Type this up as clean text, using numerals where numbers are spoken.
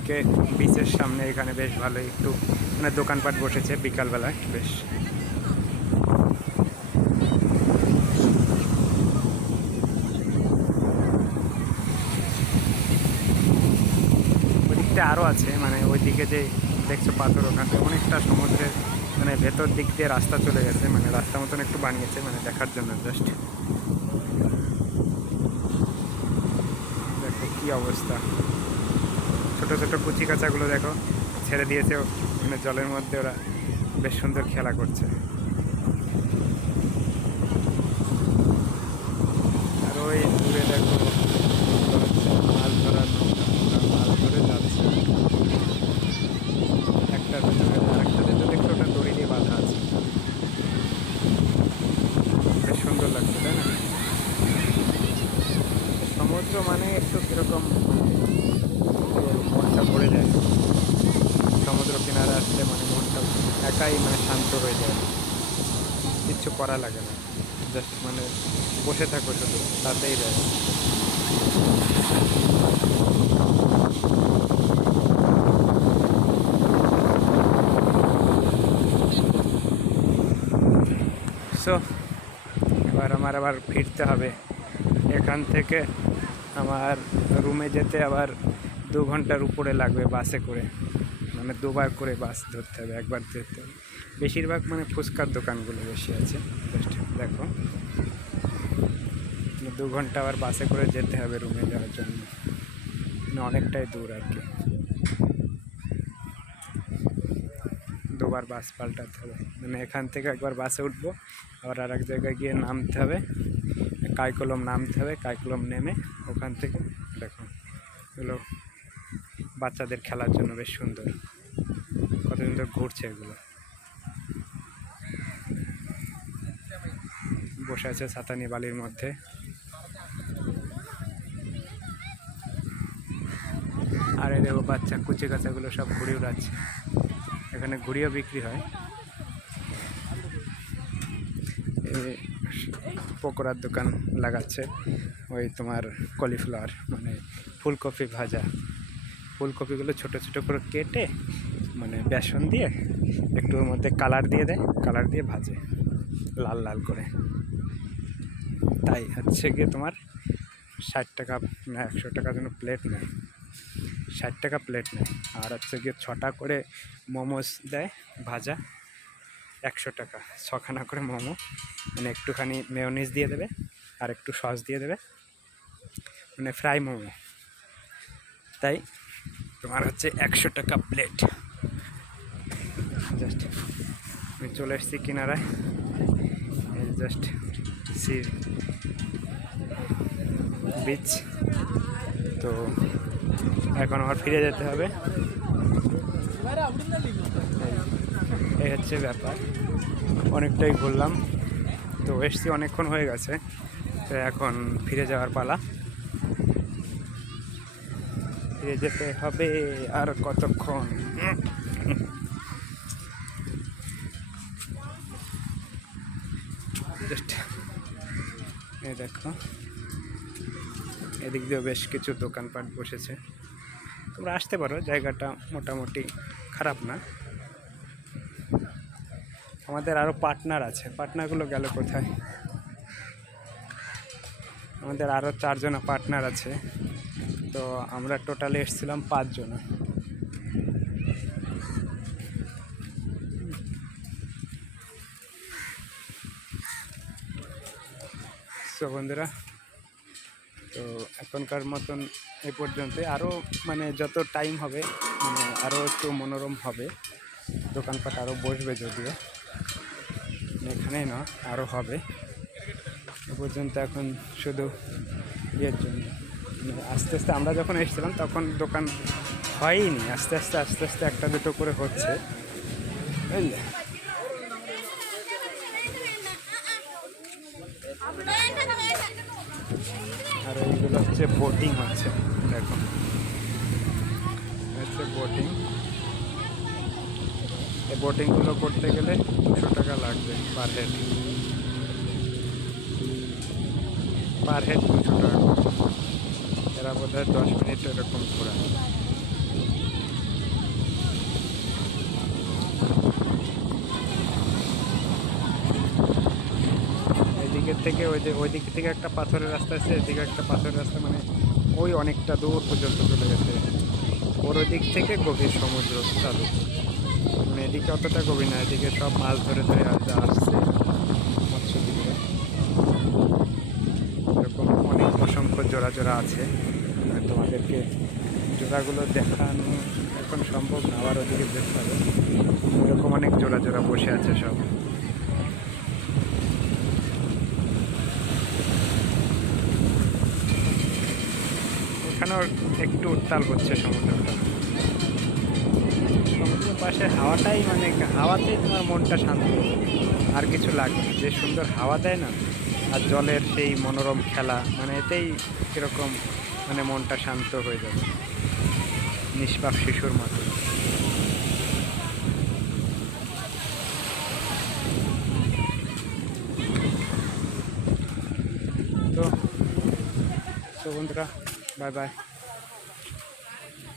ওইদিকে বিচের সামনে এখানে বেশ ভালোই একটু মানে দোকানপাট বসেছে বিকালবেলায় বেশ। ওইদিকটা আরও আছে মানে ওইদিকে যে দেখছো পাথর, ওখানে অনেকটা সমুদ্রের মানে ভেতর দিক দিয়ে রাস্তা চলে গেছে, মানে রাস্তা মতন একটু বানিয়েছে মানে দেখার জন্য জাস্ট। দেখো কি অবস্থা, ছোট ছোট কুচি কাচাগুলো দেখো ছেড়ে দিয়েছে মানে জলের মধ্যে, ওরা বেশ সুন্দর খেলা করছে। আর ওই দূরে দেখো মাছ ধরার নৌকা, মাছ ধরে যাচ্ছে একটা ভিতরে, আরেকটা যেটা দেখছো ওটা দড়ি দিয়ে বাঁধা আছে, বেশ সুন্দর লাগছে তাই না? সমুদ্র মানে একটু কীরকম মনটা ভরে যায়, সমুদ্র কিনারে আসলে মানে মনটা একাই মানে শান্ত হয়ে যায়, কিচ্ছু করা লাগে না, জাস্ট মানে বসে থাকো শুধু, তাতেই যায়। সো এবার আমার আবার ফিরতে হবে এখান থেকে, আমার রুমে যেতে আবার 2 ঘন্টার উপরে লাগবে বাসে করে, মানে দুবার করে বাস ধরতে হবে, একবার ধরতে হবে। বেশিরভাগ মানে ফুচকার দোকানগুলো বেশি আছে, জাস্ট দেখো 2 ঘন্টা আবার বাসে করে যেতে হবে রুমে যাওয়ার জন্য, মানে অনেকটাই দূর আর কি, দুবার বাস পাল্টাতে হবে, মানে এখান থেকে একবার বাসে উঠবো, আবার আর এক জায়গায় গিয়ে নামতে হবে, কাইকলম নামতে হবে, কাইকলম নেমে ওখান থেকে দেখো এগুলো বাচ্চাদের খেলার জন্য বেশ সুন্দর, কত সুন্দর ঘুরছে এগুলো, বসে আছে ছাতা নিয়ে বালির মধ্যে। আর এই দেখো বাচ্চা কুচি কাচাগুলো সব ঘুড়ি উড়াচ্ছে, এখানে ঘুড়িও বিক্রি হয়। পকোড়ার দোকান লাগাচ্ছে, ওই তোমার কলিফ্লাওয়ার মানে ফুলকপি ভাজা, ফুলকপিগুলো ছোটো ছোটো করে কেটে মানে বেসন দিয়ে একটু ওর মধ্যে কালার দিয়ে দেয়, কালার দিয়ে ভাজে লাল লাল করে, তাই হচ্ছে গিয়ে তোমার 60 টাকা না 100 টাকা যেন প্লেট নেয়, 60 টাকা প্লেট নেয়। আর হচ্ছে গিয়ে 6টা করে মোমোস দেয় ভাজা, 100 টাকা, 6খানা করে মোমো, মানে একটুখানি মেয়োনিজ দিয়ে দেবে আর একটু সস দিয়ে দেবে, মানে ফ্রাই মোমো, তাই তোমার হচ্ছে 100 টাকা প্লেট। জাস্ট আমি চলে এসেছি কিনারায়, জাস্ট সি বিচ, তো এখন আমার ফিরে যেতে হবে, এই হচ্ছে ব্যাপার। অনেকটাই ঘুরলাম, তো এসছি অনেকক্ষণ হয়ে গেছে, তো এখন ফিরে যাওয়ার পালা, ফিরে যেতে হবে আর কতক্ষণ। জাস্ট এই দেখো এদিক দিয়েও বেশ কিছু দোকানপাট বসেছে, তোমরা আসতে পারো, জায়গাটা মোটামুটি খারাপ না। আমাদের আরও পার্টনার আছে, পার্টনারগুলো গেল কোথায়? আমাদের আরও 4 জন পার্টনার আছে, তো আমরা টোটালি এসেছিলাম 5 জন। সো বন্ধুরা, তো এখনকার মতন এই পর্যন্ত, আরও মানে যত টাইম হবে মানে আরও একটু মনোরম হবে, দোকানপাট আরও বসবে, যদিও এখানেই না আরও হবে, এ পর্যন্ত এখন শুধু ইয়ের জন্য, আস্তে আস্তে আমরা যখন এসেছিলাম তখন দোকান হয়নি, আস্তে আস্তে আস্তে আস্তে একটা দুটো করে হচ্ছে, বুঝলে? আর এইগুলো হচ্ছে বোটিং হচ্ছে, দেখো হচ্ছে বোটিং, এই বোটিংগুলো করতে গেলে 200 টাকা লাগবে পার হেড, 200 টাকা, এরা বোধ হয় 10 মিনিট এরকম ঘোরায়। থেকে ওই দিক থেকে একটা পাথরের রাস্তা আছে, এদিকে একটা পাথরের রাস্তা, মানে ওই অনেকটা দূর পর্যন্ত চলে গেছে। ওর ওই দিক থেকে গভীর সমুদ্র চালু, মানে এদিকে অতটা গভীর না, এদিকে সব মাছ ধরে ধরে আসছে মৎস্যজীবীরা। এরকম অনেক অসংখ্য জোড়া জোড়া আছে, মানে তোমাদেরকে জোড়াগুলো দেখানো এখন সম্ভব না, আবার ওদিকে যেতে হবে। এরকম অনেক জোড়া জোড়া বসে আছে সব। এখানেও একটু উত্তাল হচ্ছে সমুদ্রটা। সমুদ্রের পাশে হাওয়াটাই, মানে হাওয়াতেই তোমার মনটা শান্ত, আর কিছু লাগবে না। যে সুন্দর হাওয়া দেয় না, আর জলের সেই মনোরম খেলা, মানে এতেই কীরকম মানে মনটা শান্ত হয়ে যাবে, নিষ্পাপ শিশুর মতো। তো বন্ধুরা, বাই বাই।